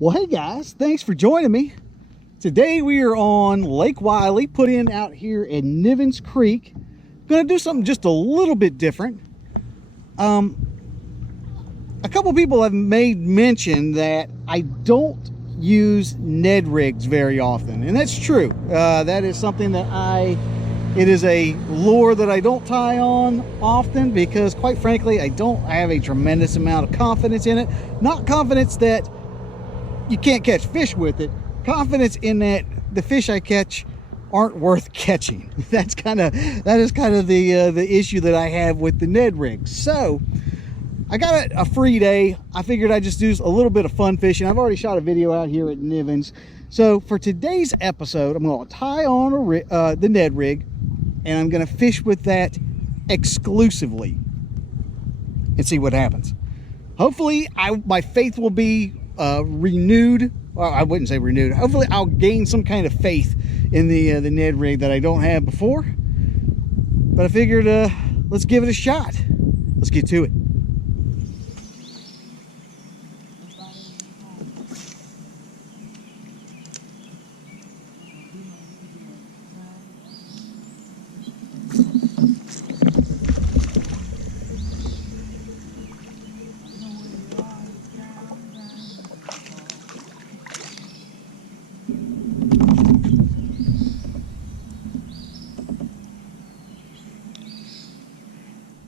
Well, hey guys, thanks for joining me. Today we are on Lake Wylie, put in out here at Nivens Creek. Gonna do something just a little bit different. A couple people have made mention that I don't use Ned rigs very often, and that's true. That is something that it is a lure that I don't tie on often because, quite frankly, I don't have a tremendous amount of confidence in it. Not confidence that you can't catch fish with it, confidence in that the fish I catch aren't worth catching. That is kind of the issue that I have with the Ned rig. So I got a free day. I figured I'd just do a little bit of fun fishing. I've already shot a video out here at Nivens. So for today's episode, I'm going to tie on the Ned rig, and I'm going to fish with that exclusively and see what happens. Hopefully my faith will be renewed. Well, I wouldn't say renewed. Hopefully I'll gain some kind of faith in the Ned rig that I don't have before. But I figured let's give it a shot. Let's get to it.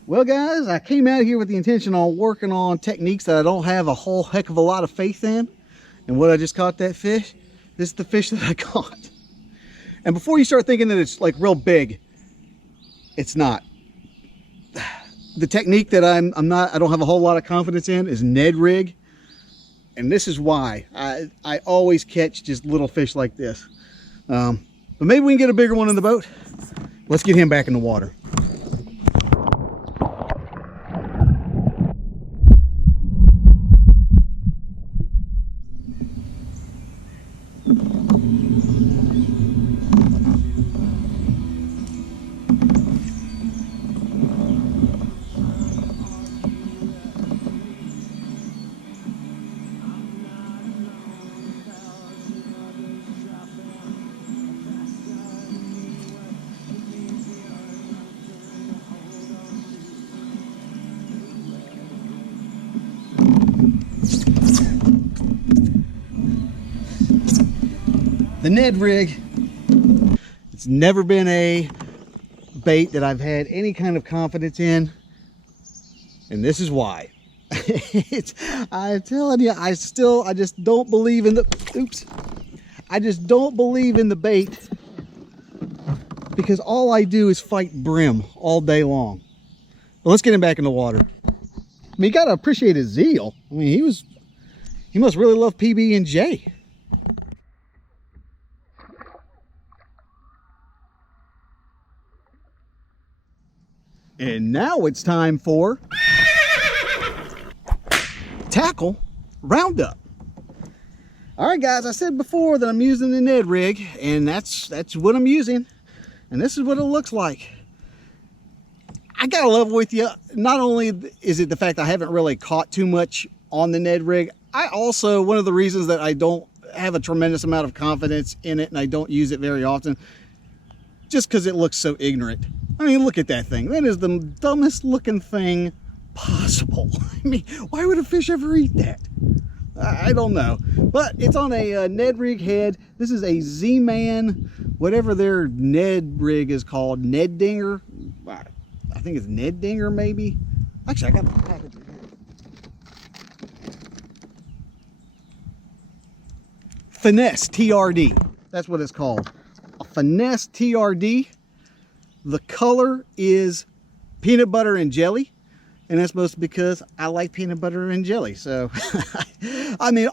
Well guys, I came out here with the intention on working on techniques that I don't have a whole heck of a lot of faith in. And what I just caught that fish, this is the fish that I caught. And before you start thinking that it's like real big, it's not. The technique that I don't have a whole lot of confidence in is Ned rig. And this is why I always catch just little fish like this. But maybe we can get a bigger one in the boat. Let's get him back in the water. The Ned rig, it's never been a bait that I've had any kind of confidence in, and this is why. I'm telling you, I just don't believe in I just don't believe in the bait, because all I do is fight brim all day long. But let's get him back in the water. I mean, you gotta appreciate his zeal. I mean, he must really love PB&J. And now it's time for tackle roundup. All right, guys, I said before that I'm using the Ned rig, and that's what I'm using. And this is what it looks like. I gotta level with you. Not only is it the fact I haven't really caught too much on the Ned rig, one of the reasons that I don't have a tremendous amount of confidence in it and I don't use it very often, just because it looks so ignorant. I mean, look at that thing. That is the dumbest looking thing possible. I mean, why would a fish ever eat that? I don't know. But it's on a Ned rig head. This is a Z-Man, whatever their Ned rig is called. Ned Dinger. I think it's Ned Dinger, maybe. Actually, I got the package right here. Finesse TRD. That's what it's called. A Finesse TRD. The color is peanut butter and jelly, and that's mostly because I like peanut butter and jelly. So I mean,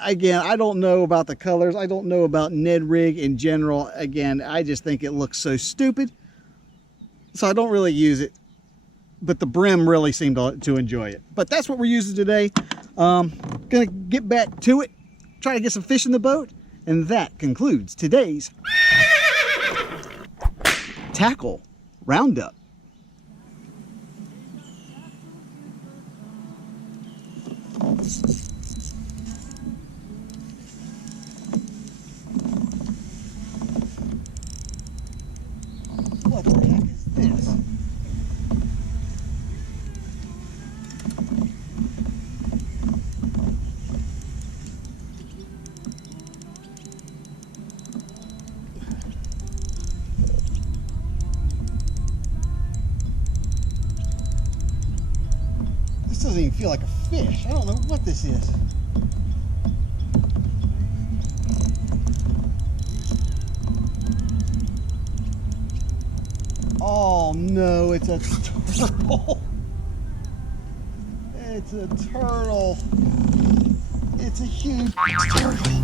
again, I don't know about the colors. I don't know about Ned rig in general. Again, I just think it looks so stupid, so I don't really use it. But the brim really seemed to enjoy it. But that's what we're using today. Gonna get back to it, try to get some fish in the boat, and that concludes today's tackle roundup. doesn't even feel like a fish. I don't know what this is. Oh no, it's a turtle. It's a turtle. It's a huge turtle.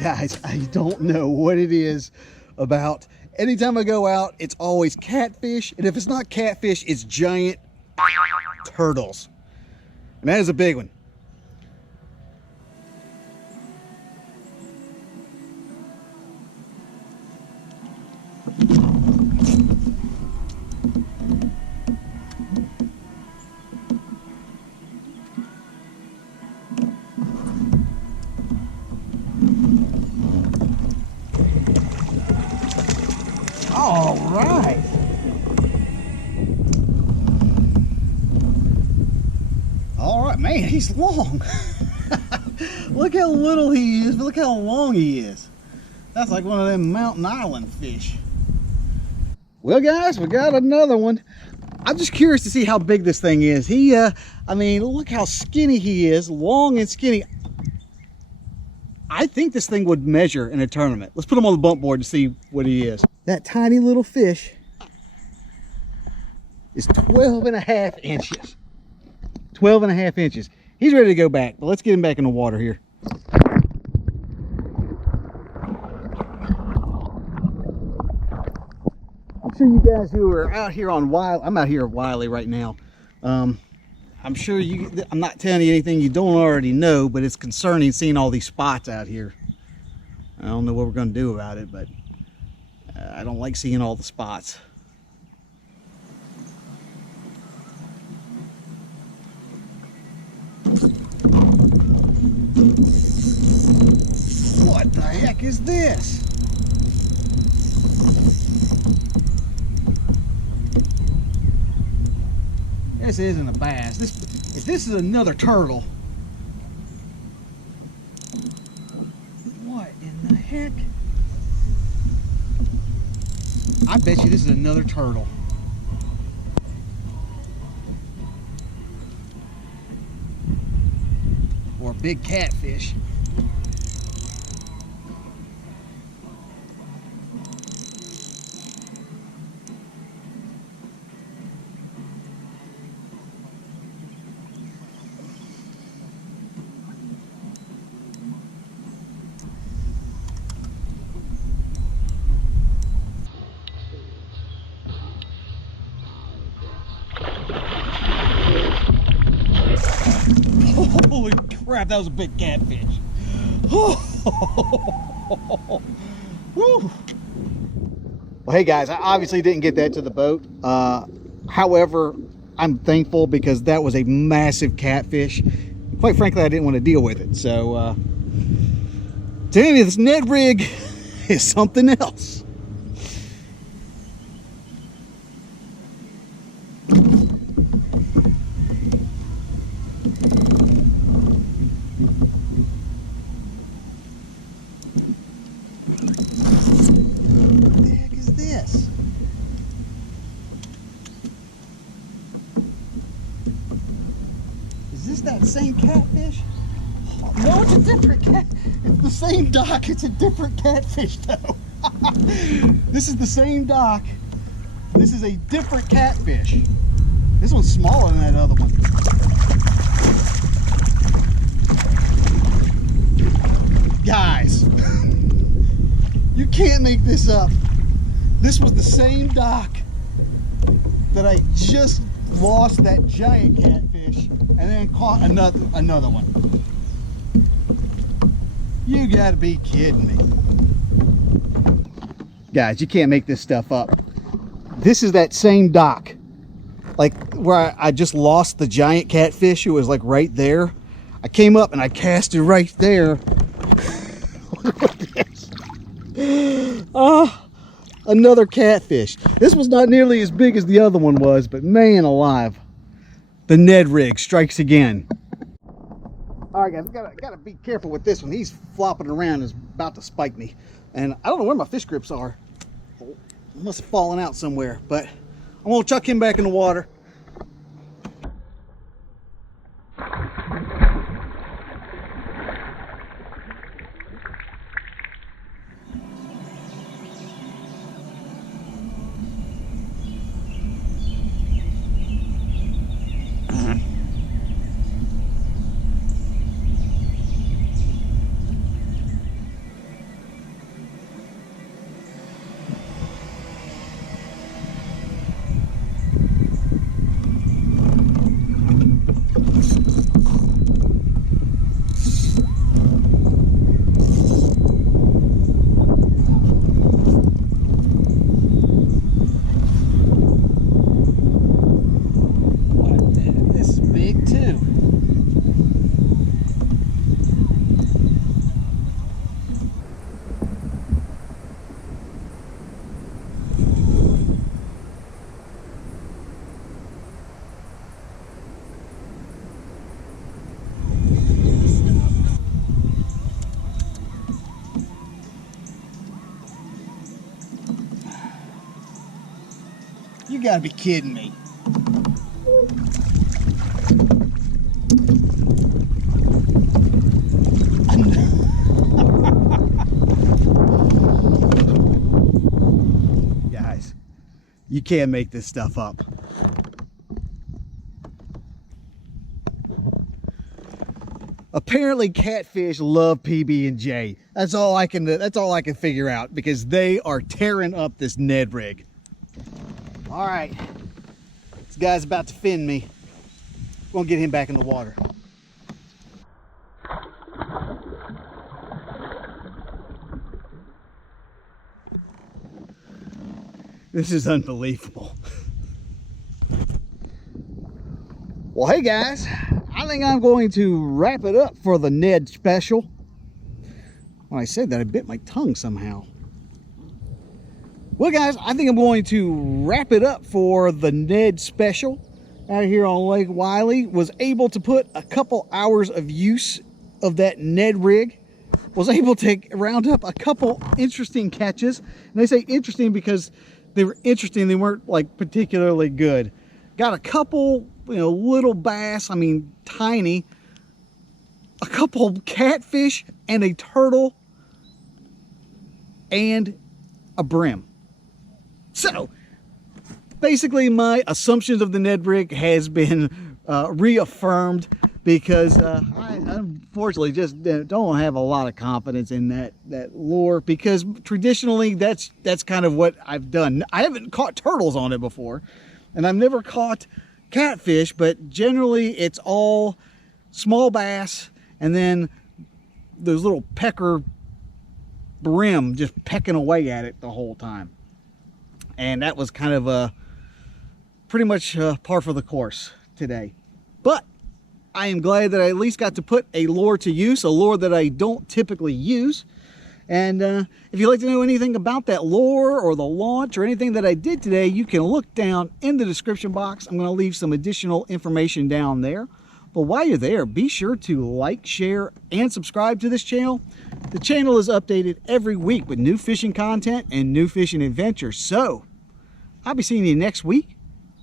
Guys, I don't know what it is about. Anytime I go out, it's always catfish. And if it's not catfish, it's giant turtles. And that is a big one. All right. All right, man, he's long. Look how little he is, but look how long he is. That's like one of them mountain island fish. Well, guys, we got another one. I'm just curious to see how big this thing is. I mean, look how skinny he is, long and skinny. I think this thing would measure in a tournament. Let's put him on the bump board to see what he is. That tiny little fish is 12.5 inches. 12.5 inches. He's ready to go back, but let's get him back in the water here. I'm sure you guys who are out here on Wylie, I'm out here at Wylie right now. I'm sure I'm not telling you anything you don't already know, but it's concerning seeing all these spots out here. I don't know what we're going to do about it, but I don't like seeing all the spots. What the heck is this? This isn't a bass. If this is another turtle. What in the heck? I bet you this is another turtle. Or a big catfish. crap, that was a big catfish. Woo. Well, hey guys, I obviously didn't get that to the boat. However, I'm thankful because that was a massive catfish. Quite frankly, I didn't want to deal with it. So, telling you, this Ned Rig is something else. That same catfish? No, it's a different cat. It's the same dock. It's a different catfish though. This is the same dock. This is a different catfish. This one's smaller than that other one. Guys, you can't make this up. This was the same dock that I just lost that giant catfish and then caught another one. You gotta be kidding me. Guys, you can't make this stuff up. This is that same dock, like where I just lost the giant catfish. It was like right there. I came up and I cast it right there. Look at this. Another catfish. This was not nearly as big as the other one was, but man alive, the Ned Rig strikes again. All right, guys, gotta be careful with this one. He's flopping around, is about to spike me, and I don't know where my fish grips are. Must have fallen out somewhere, but I'm gonna chuck him back in the water. You gotta be kidding me. Guys, you can't make this stuff up. Apparently catfish love PB&J. That's all I can figure out, because they are tearing up this Ned Rig. All right, this guy's about to fin me. We're gonna get him back in the water. This is unbelievable. Well, hey guys, I think I'm going to wrap it up for the Ned special. When I said that, I bit my tongue somehow. Well guys, I think I'm going to wrap it up for the Ned special out here on Lake Wylie. Was able to put a couple hours of use of that Ned Rig. Was able to round up a couple interesting catches. And I say interesting because they were interesting. They weren't like particularly good. Got a couple, little bass. I mean, tiny. A couple catfish and a turtle and a brim. So, basically my assumptions of the Ned Rig has been reaffirmed, because I unfortunately just don't have a lot of confidence in that lure, because traditionally that's kind of what I've done. I haven't caught turtles on it before, and I've never caught catfish, but generally it's all small bass and then those little pecker brim just pecking away at it the whole time. And that was kind of pretty much par for the course today. But I am glad that I at least got to put a lure to use, a lure that I don't typically use. And if you'd like to know anything about that lure or the launch or anything that I did today, you can look down in the description box. I'm going to leave some additional information down there. But while you're there, be sure to like, share, and subscribe to this channel. The channel is updated every week with new fishing content and new fishing adventures. So I'll be seeing you next week.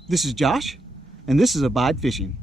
This is Josh, and this is Abide Fishing.